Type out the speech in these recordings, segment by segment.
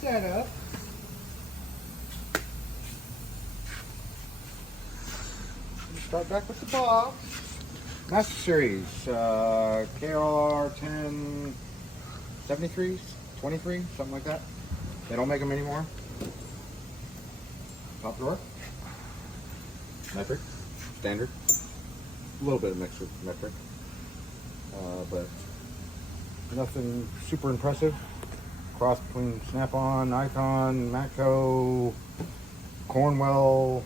setup. Start back with the box. Master Series, KLR 1073s, 23, something like that. They don't make them anymore. Top drawer. Metric, standard. A little bit of mixed with metric, but nothing super impressive. Cross between Snap-on, Nikon, Matco, Cornwell,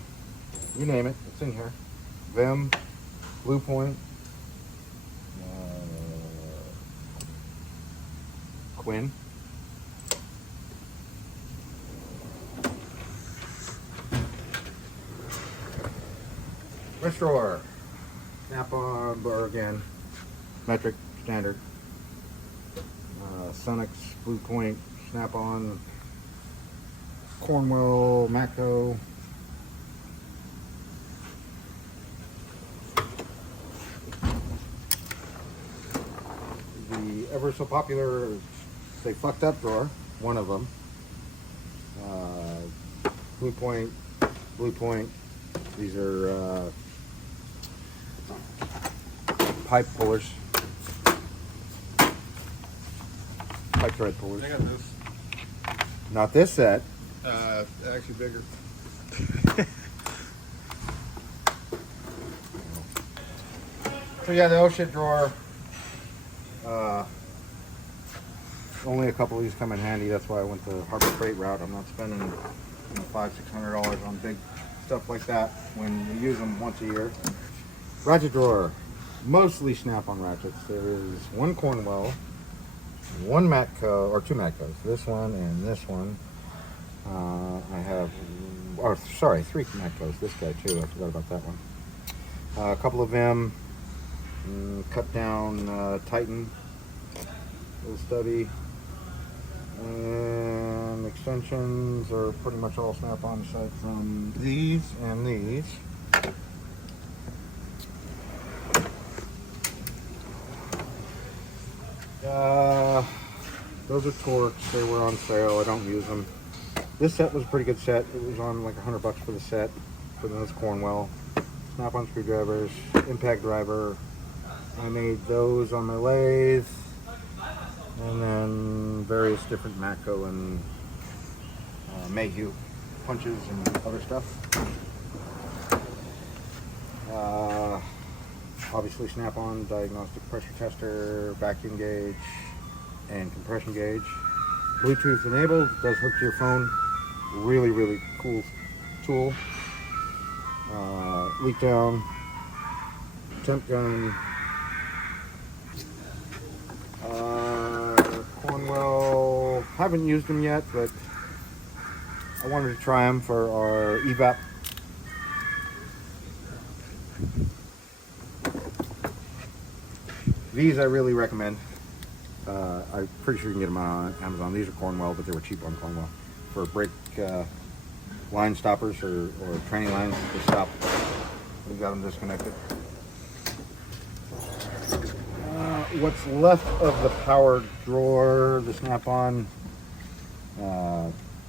you name it, it's in here. Vim, Blue Point, Quinn. Wrist drawer, Snap-on, bar again, metric, standard. Sonix, Blue Point, Snap-on, Cornwell, Matco. The ever so popular, say, fucked up drawer, one of them. Blue Point, Blue Point. These are pipe pullers, pipe thread pullers. I got this. Not this set. Actually bigger. So yeah, the oh shit drawer. Only a couple of these come in handy. That's why I went the Harbor Freight route. I'm not spending $500-600 on big stuff like that when you use them once a year. Ratchet drawer, mostly Snap-on ratchets. There is one Cornwell, one Matco, or two Matcos. This one and this one. I have, or sorry, three Matcos. This guy too. I forgot about that one. A couple of Vim, cut down Titan, little stubby, and extensions are pretty much all Snap-on aside from these and these. Those are Torques. They were on sale. I don't use them. This set was a pretty good set. It was on like $100 for the set. But then it's Cornwell. Snap-on screwdrivers, impact driver. I made those on my lathe. And then various different Matco and Mayhew punches and other stuff. Obviously Snap-on diagnostic pressure tester, vacuum gauge, and compression gauge. Bluetooth enabled, does hook to your phone. Really, really cool tool. Leak down, temp gun, Cornwell. Haven't used them yet, but I wanted to try them for our evap. These I really recommend. I'm pretty sure you can get them on Amazon. These are Cornwell, but they were cheap on Cornwell. For brake line stoppers or training lines to stop. We got them disconnected. What's left of the power drawer, the Snap-on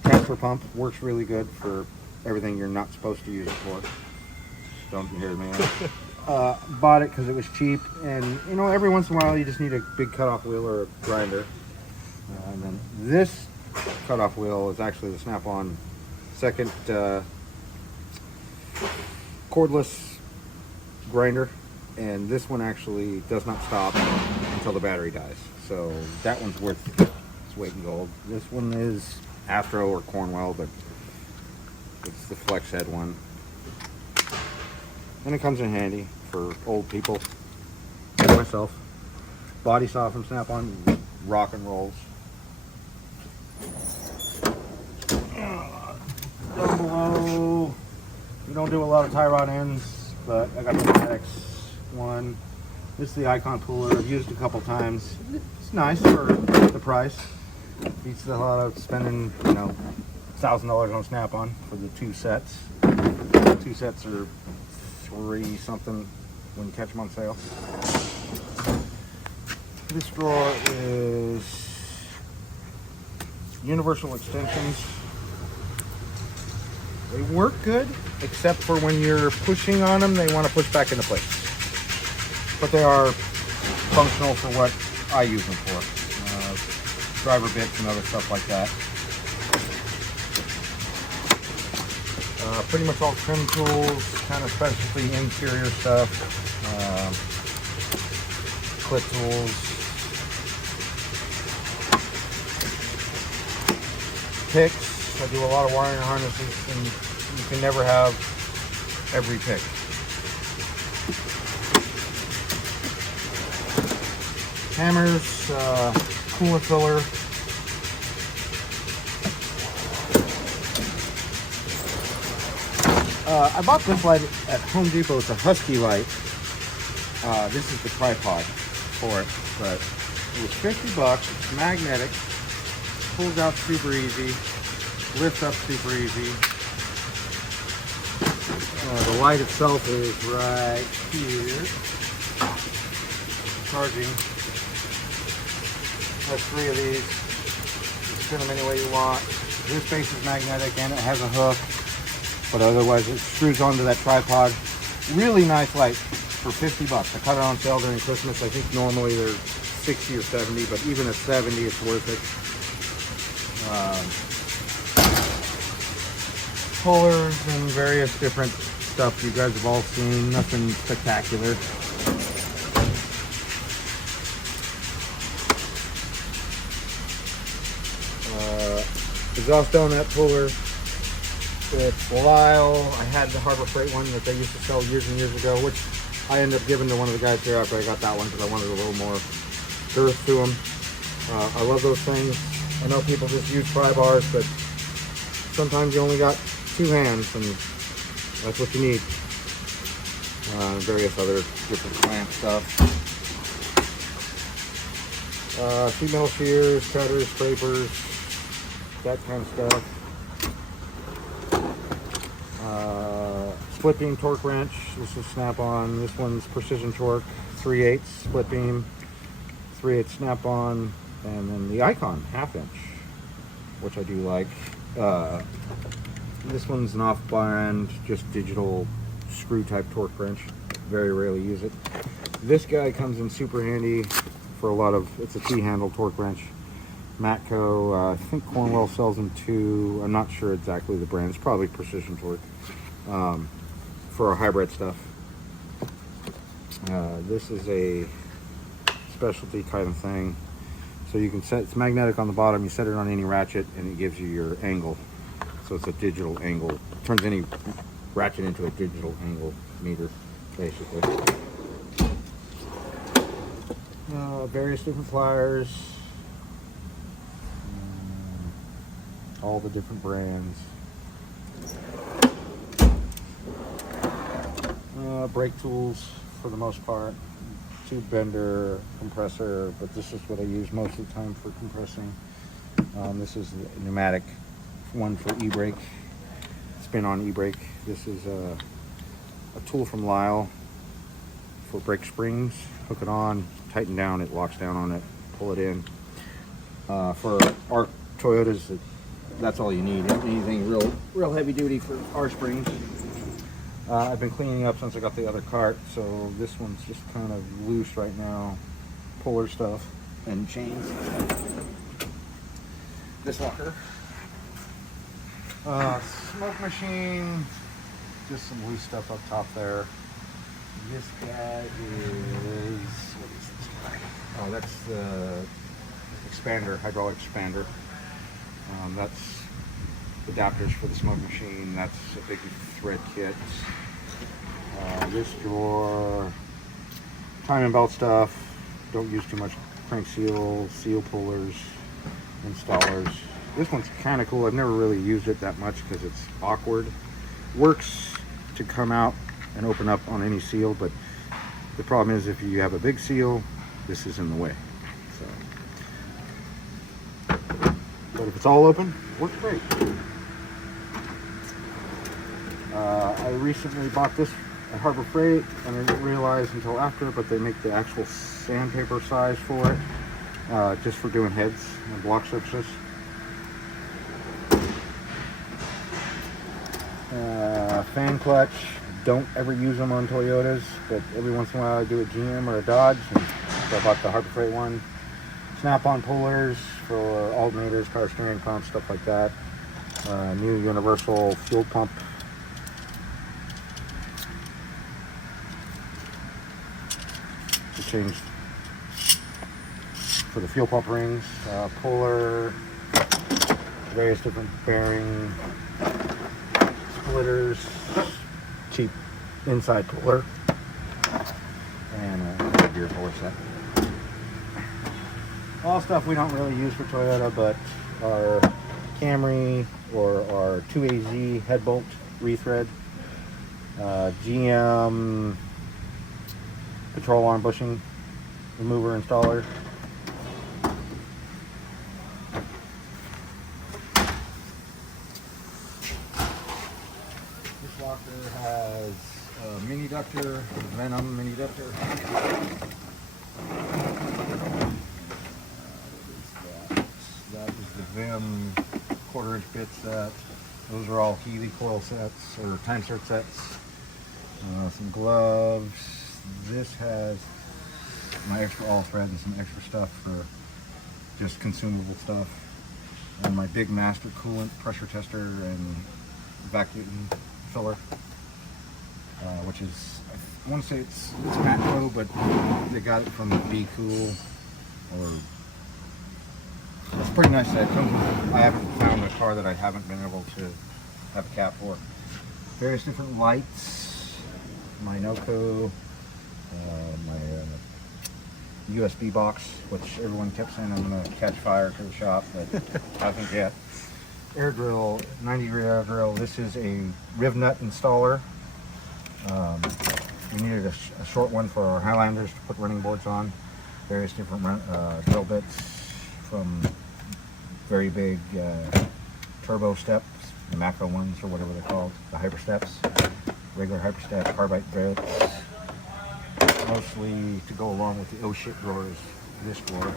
transfer pump, works really good for everything you're not supposed to use it for. Don't hear me. Bought it because it was cheap, and you know, every once in a while you just need a big cutoff wheel or a grinder. And then this cutoff wheel is actually the Snap-on second cordless grinder, and this one actually does not stop until the battery dies. So that one's worth its weight in gold. This one is Astro or Cornwell, but it's the flex head one. And it comes in handy for old people like myself. Body saw from Snap-on, rock and rolls. Down below, we don't do a lot of tie rod ends, but I got the X one. This is the Icon puller. I've used it a couple times. It's nice for the price. Beats the hell out of spending, you know, $1,000 on Snap-on for the two sets. Two sets are $3 something when you catch them on sale. This drawer is universal extensions. They work good, except for when you're pushing on them, they want to push back into place. But they are functional for what I use them for. Driver bits and other stuff like that. Pretty much all trim tools, kind of specialty interior stuff. Clip tools. Picks. I do a lot of wiring harnesses, and you can never have every pick. Hammers, coolant filler. I bought this light at Home Depot. It's a Husky light. This is the tripod for it, but it was $50. It's magnetic, pulls out super easy, lifts up super easy. The light itself is right here. Charging. Has 3 of these. You can spin them any way you want. This base is magnetic and it has a hook, but otherwise it screws onto that tripod. Really nice light for $50. I caught it on sale during Christmas. I think normally they're 60 or 70, but even at 70 it's worth it. Pullers and various different stuff you guys have all seen. Nothing spectacular. Exhaust donut puller. It's Lyle. I had the Harbor Freight one that they used to sell years and years ago, which I ended up giving to one of the guys here after I got that one because I wanted a little more girth to them. I love those things. I know people just use pry bars, but sometimes you only got 2 hands, and that's what you need. Various other different clamp stuff. Sheet metal shears, cutters, scrapers, that kind of stuff. Split beam torque wrench. This is snap-on. This one's precision torque, 3/8 split beam, 3/8 snap-on, and then the Icon 1/2 inch, which I do like. This one's an off-brand, just digital screw type torque wrench. Very rarely use it. This guy comes in super handy for a lot of. It's a T-handle torque wrench. Matco. I think Cornwell sells them too. I'm not sure exactly the brand. It's probably Precision Torque. For our hybrid stuff. This is a specialty kind of thing. So you can set, it's magnetic on the bottom, you set it on any ratchet and it gives you your angle. So it's a digital angle. It turns any ratchet into a digital angle meter, basically. Various different pliers. All the different brands. Brake tools for the most part. Tube bender, compressor, but this is what I use most of the time for compressing. This is the pneumatic one for e-brake, spin-on e-brake. This is a tool from Lyle for brake springs. Hook it on, tighten down, it locks down on it, pull it in. For our Toyotas, that's all you need. Anything real heavy duty for our springs. I've been cleaning up since I got the other cart, so this one's just kind of loose right now. Puller stuff and chains. This locker. Smoke machine. Just some loose stuff up top there. This guy is, what is this guy? Oh, that's the expander, hydraulic expander. That's adapters for the smoke machine. That's a big thread kit. This drawer, timing belt stuff. Don't use too much crank seal pullers, installers. This one's kind of cool. I've never really used it that much because it's awkward. Works to come out and open up on any seal, but the problem is if you have a big seal, this is in the way. So, but if it's all open, it works great. I recently bought this at Harbor Freight, and I didn't realize until after, but they make the actual sandpaper size for it, just for doing heads and block surfaces. Fan clutch. Don't ever use them on Toyotas, but every once in a while I do a GM or a Dodge. And so I bought the Harbor Freight one. Snap-on pullers for alternators, power steering pumps, stuff like that. New universal fuel pump. To change for the fuel pump rings. Puller. Various different bearing splitters. Cheap inside puller. And a gear puller set. All stuff we don't really use for Toyota, but our Camry or our 2AZ head bolt rethread, GM patrol arm bushing remover installer. This locker has a mini ductor, Venom mini ductor. That is the Vim 1/4 inch bit set. Those are all Healy coil sets or time cert sets. Some gloves. This has my extra all thread and some extra stuff for just consumable stuff. And my big master coolant pressure tester and vacuum filler, which is, I want to say it's Matco, but they got it from Be Cool, or it's pretty nice that it comes with, I haven't found a car that I haven't been able to have a cap for. Various different lights, my Noco, my USB box, which everyone kept saying I'm going to catch fire to the shop, but hasn't yet. Air drill, 90-degree air drill. This is a riv nut installer. We needed a short one for our Highlanders to put running boards on. Various different drill bits, from very big turbo steps, the macro ones or whatever they're called, the hyper steps, regular hyper step, carbide bits. Mostly to go along with the oh shit drawers, this drawer.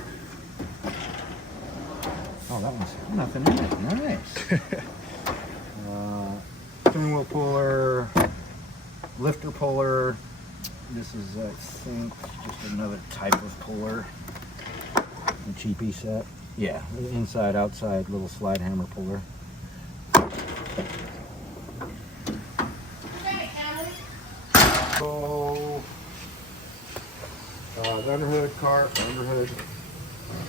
Oh, that one's nothing in it. Nice. Steering wheel puller, lifter puller. This is, I think, just another type of puller. A cheapy set. Yeah, inside, outside, little slide hammer puller. So, the underhood cart, underhood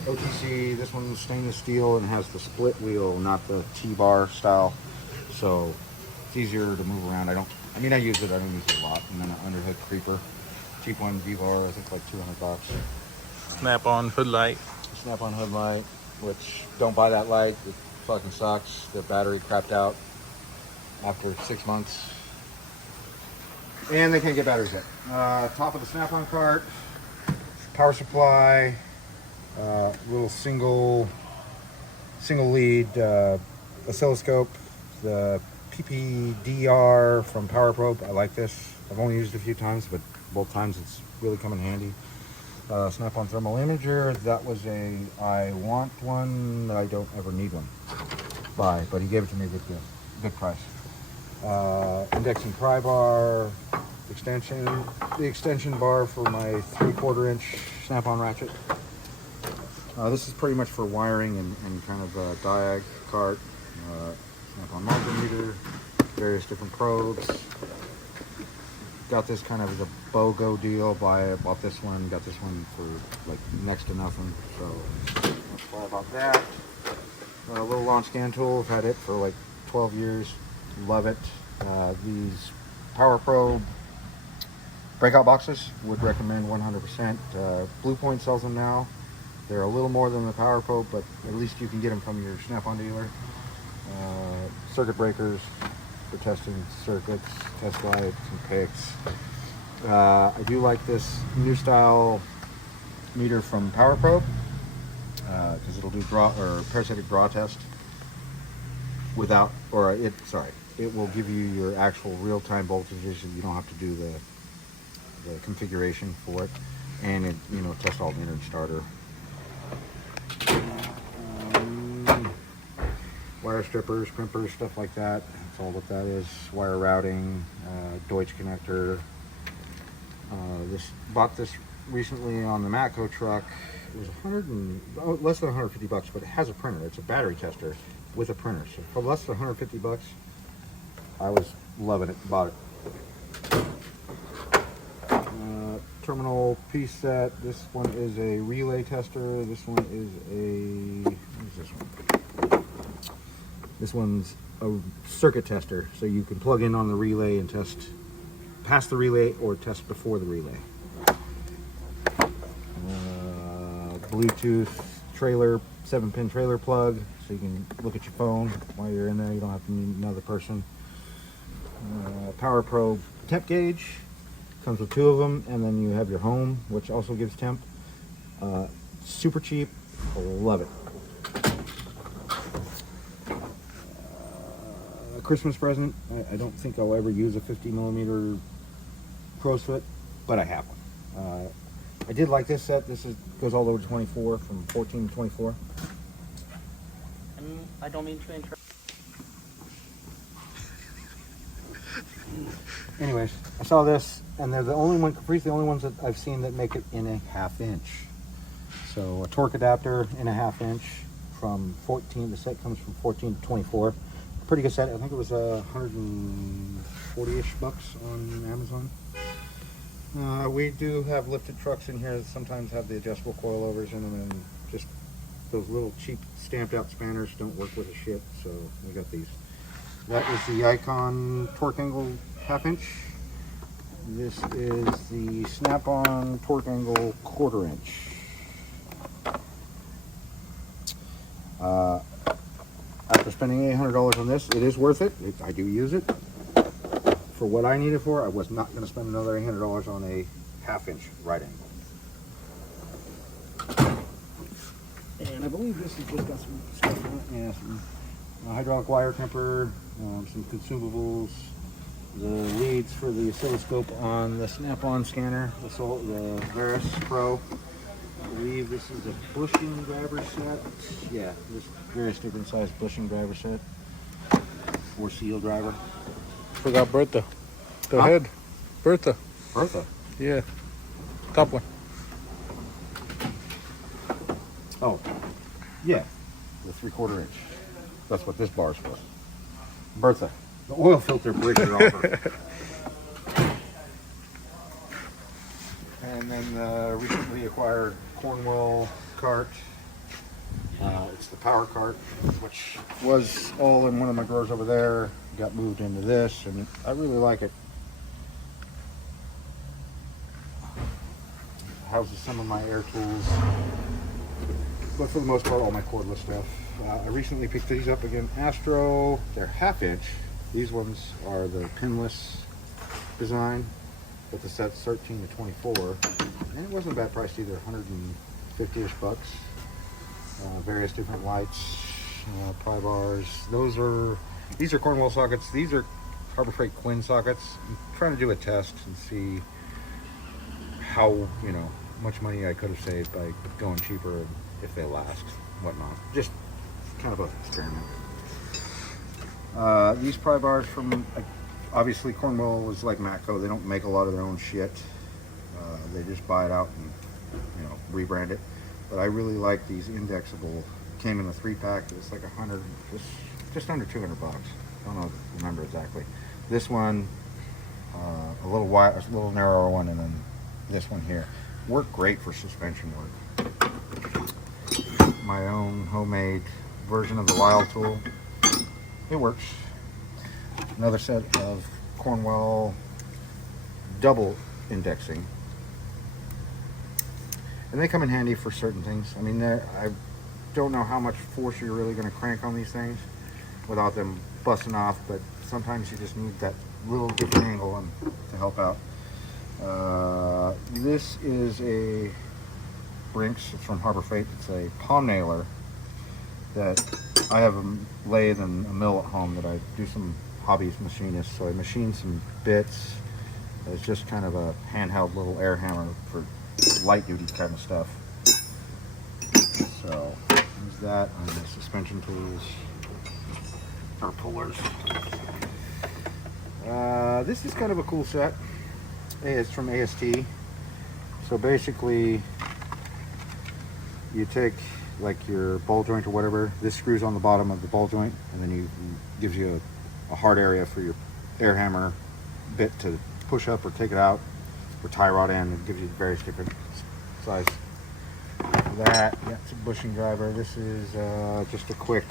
OTC. This one's stainless steel and has the split wheel, not the T-bar style. So it's easier to move around. I use it, I don't use it a lot. And then an underhood creeper. Cheap one, V-bar, I think like $200. Snap-on hood light. Snap-on hood light, which don't buy that light. It fucking sucks. The battery crapped out after 6 months. And they can't get batteries yet. Top of the Snap-on cart, power supply, little single lead oscilloscope, the PPDR from Power Probe. I like this. I've only used it a few times, but both times it's really come in handy. Snap-on thermal imager. That was I want one, I don't ever need one. But he gave it to me at a good price. Indexing pry bar, the extension bar for my 3/4 inch Snap-on ratchet. This is pretty much for wiring and kind of a diag cart. Snap-on multimeter, various different probes. Got this kind of as a BOGO deal. Bought this one, got this one for like next to nothing. So that's why about that. A little launch scan tool. I've had it for like 12 years. Love it. These Power Probe breakout boxes, would recommend 100%. Blue Point sells them now. They're a little more than the Power Probe, but at least you can get them from your Snap-on dealer. Circuit breakers for testing circuits, test lights and picks. I do like this new style meter from Power Probe, because it'll do parasitic draw test without, it will give you your actual real-time voltages, and you don't have to do the configuration for it, and it test alternator and starter. Wire strippers, crimpers, stuff like that. That's all what that is. Wire routing, Deutsch connector. Bought this recently on the Matco truck. It was less than 150 bucks, but it has a printer. It's a battery tester with a printer. So for less than 150 bucks, I was loving it. Bought it. Terminal piece set. This one is a relay tester. This one is what is this one? This one's a circuit tester, so you can plug in on the relay and test past the relay or test before the relay. Bluetooth trailer, 7-pin trailer plug, so you can look at your phone while you're in there. You don't have to need another person. Power Probe temp gauge, comes with 2 of them, and then you have your home, which also gives temp. Super cheap, love it. A Christmas present. I don't think I'll ever use a 50mm crow's foot, but I have one. I did like this set. Goes all the way to 24, from 14 to 24. I don't mean to interrupt. Anyways, I saw this, and they're the only one. Capri's the only ones that I've seen that make it in a 1/2 inch. So a torque adapter in a 1/2 inch from 14. The set comes from 14 to 24. Pretty good set. I think it was 140-ish bucks on Amazon. We do have lifted trucks in here that sometimes have the adjustable coilovers in them, and just those little cheap stamped out spanners don't work with a shit, so we got these. That is the Icon torque angle 1/2 inch. This is the Snap-on torque angle 1/4 inch. After spending $800 on this, it is worth it. I do use it. For what I need it for, I was not going to spend another $800 on a 1/2 inch right angle. And I believe this has just got some stuff in it. Yeah, some hydraulic wire temper, some consumables, the leads for the oscilloscope on the Snap-on scanner, the Veris Pro. I believe this is a bushing driver set. Yeah, there's various different size bushing driver set. 4-seal driver. Forgot Bertha. Go Huh? ahead. Bertha. Bertha. Yeah. Top one. Oh, yeah, the 3/4 inch. That's what this bar's for. Bertha, the oil filter breaker offer. And then the recently acquired Cornwell cart. It's the power cart, which was all in one of my drawers over there. Got moved into this, and I really like it. Houses some of my air tools, but for the most part, all my cordless stuff. I recently picked these up again. Astro, they're 1/2 inch. These ones are the pinless design, but the set's 13 to 24, and it wasn't a bad price either. 150-ish bucks. Various different lights, pry bars. These are Cornwell sockets. These are Harbor Freight Quinn sockets. I'm trying to do a test and see how much money I could have saved by going cheaper, if they last, whatnot. Just kind of an experiment. These pry bars from, obviously Cornwell was like Matco. They don't make a lot of their own shit. They just buy it out and rebrand it. But I really like these indexable. Came in a 3-pack. It's like just under 200 bucks. I don't remember exactly. This one, a little narrower one, and then this one here. Work great for suspension work. My own homemade version of the Lyle tool. It works. Another set of Cornwell double indexing. And they come in handy for certain things. I mean, I don't know how much force you're really going to crank on these things without them busting off, but sometimes you just need that little different angle to help out. This is a Brinks. It's from Harbor Freight. It's a palm nailer that I have a lathe and a mill at home that I do some hobbies machinist, so I machine some bits. It's just kind of a handheld little air hammer for light duty kind of stuff. So there's that on the suspension tools or pullers. This is kind of a cool set. It's from AST. So basically, you take like your ball joint or whatever. This screws on the bottom of the ball joint, and then gives you a hard area for your air hammer bit to push up or take it out, or tie rod in. It gives you various different size. That, yeah, it's a bushing driver. This is just a quick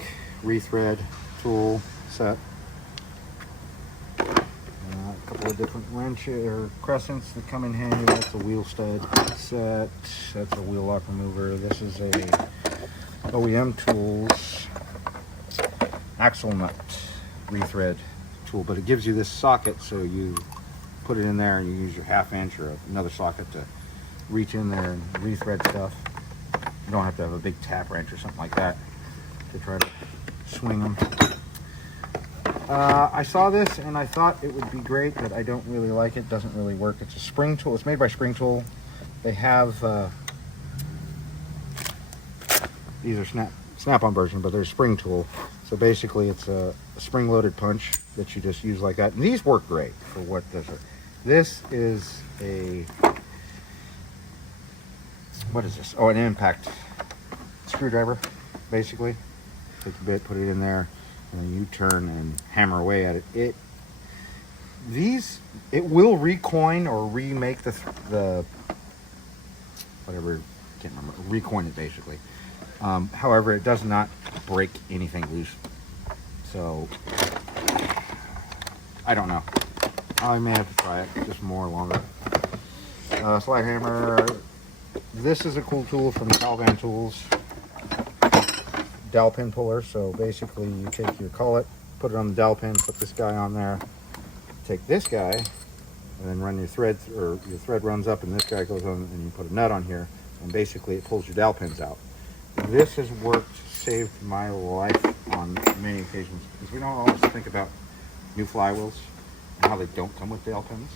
rethread tool set. A couple of different wrenches or crescents that come in handy. That's a wheel stud set. That's a wheel lock remover. This is a OEM Tools axle nut rethread tool, but it gives you this socket, so you put it in there and you use your 1/2 inch or another socket to reach in there and rethread stuff. You don't have to have a big tap wrench or something like that to try to swing them. I saw this and I thought it would be great, but I don't really like it. It doesn't really work. It's a spring tool. It's made by Spring Tool. They have these are snap-on version, but they're a spring tool. So basically, it's a spring-loaded punch that you just use like that. And these work great for what this is. This is a, what is this? Oh, an impact screwdriver, basically. Take the bit, put it in there, and then you turn and hammer away at it. It will recoin or remake the whatever, can't remember, recoin it basically. However, it does not break anything loose. So, I don't know. I may have to try it just more longer. Slide hammer. This is a cool tool from Calvan Tools. Dowel pin puller. So basically, you take your collet, put it on the dowel pin, put this guy on there, take this guy, and then run your threads, or your thread runs up, and this guy goes on, and you put a nut on here, and basically it pulls your dowel pins out. This has saved my life on many occasions, because we don't always think about new flywheels and how they don't come with dowel pins,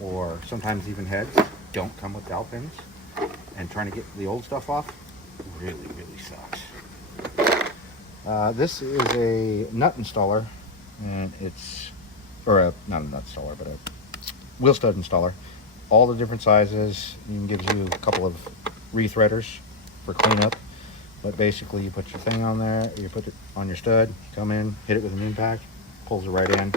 or sometimes even heads don't come with dowel pins, and trying to get the old stuff off really sucks. This is a nut installer, and not a nut installer, but a wheel stud installer. All the different sizes. Even gives you a couple of rethreaders for cleanup. But basically, you put your thing on there, you put it on your stud, come in, hit it with an impact, pulls it right in.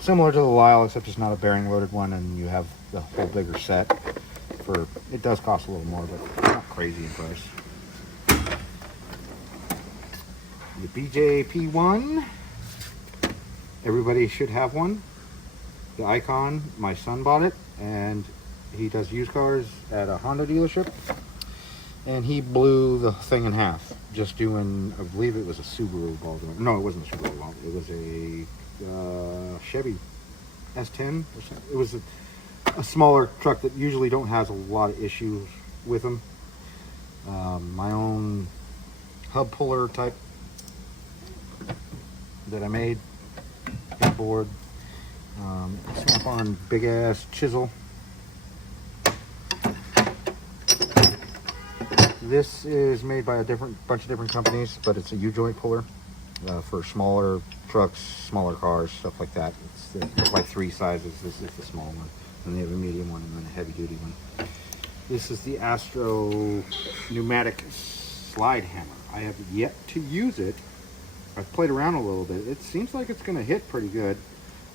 Similar to the Lyle, except it's not a bearing loaded one, and you have the whole bigger set. It does cost a little more, but it's not crazy in price. The BJP1, everybody should have one. The Icon, my son bought it, and he does used cars at a Honda dealership, and he blew the thing in half just doing, I believe it was a Subaru ball joint. No, it wasn't a Subaru ball. It was a Chevy S10 or something. It was a smaller truck that usually don't has a lot of issues with them. My own hub puller type that I made, board, snap-on big ass chisel. This is made by a bunch of different companies, but it's a U-joint puller for smaller trucks, smaller cars, stuff like that. It's like 3 sizes. This is the small one, and they have a medium one, and then a heavy-duty one. This is the Astro pneumatic slide hammer. I have yet to use it. I've played around a little bit. It seems like it's going to hit pretty good.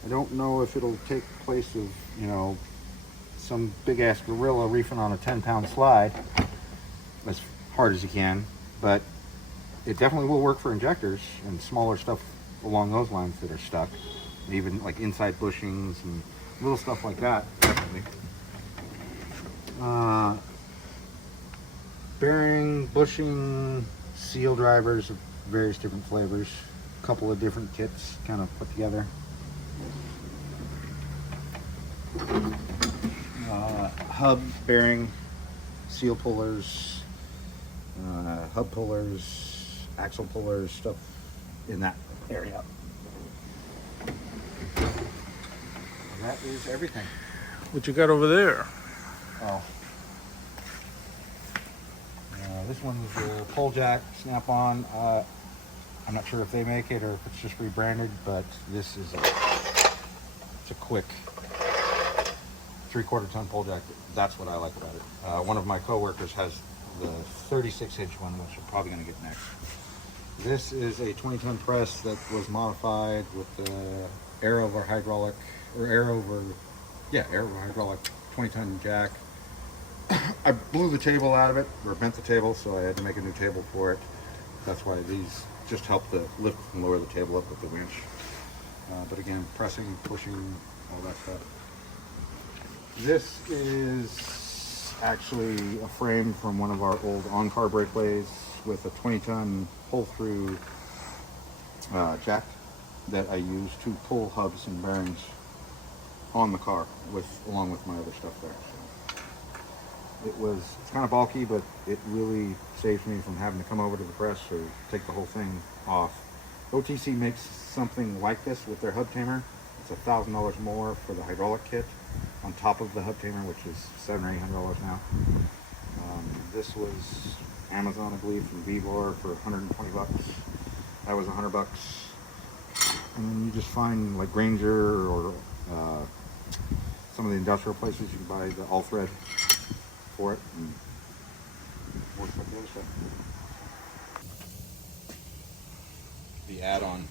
I don't know if it'll take place of, some big-ass gorilla reefing on a 10-pound slide as hard as you can, but it definitely will work for injectors and smaller stuff along those lines that are stuck, even like inside bushings and little stuff like that. Definitely. Bearing, bushing, seal drivers of various different flavors, a couple of different kits kind of put together. Hub bearing, seal pullers, hub pullers, axle pullers, stuff in that area. And that is everything. What you got over there? Oh. This one's a pole jack snap-on. I'm not sure if they make it or if it's just rebranded, but this is it. It's a quick 3/4 ton pole jack. That's what I like about it. One of my coworkers has the 36-inch one, which I'm probably going to get next. This is a 20-ton press that was modified with the air over hydraulic, or air over hydraulic 20-ton jack. I blew the table out of it, or bent the table, so I had to make a new table for it. That's why these just help to lift and lower the table up with the winch. But again, pressing, pushing, all that stuff. This is actually a frame from one of our old on-car breakaways with a 20-ton pull-through jack that I use to pull hubs and bearings on the car along with my other stuff there. So it's kind of bulky, but it really saves me from having to come over to the press or take the whole thing off. OTC makes something like this with their hub tamer. It's $1,000 more for the hydraulic kit on top of the hub tamer, which is $700 or $800 now. This was Amazon, I believe, from Vivor for 120 bucks. That was $100. And then you just find like Granger or some of the industrial places, you can buy the all thread for it and works like the other stuff. The add-on.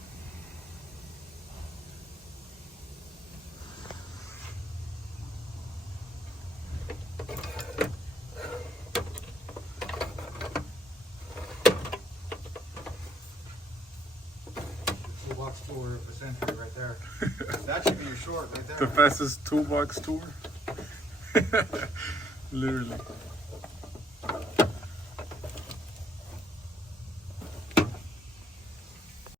Toolbox tour of the century right there. That should be your short right there. The fastest toolbox tour? Literally.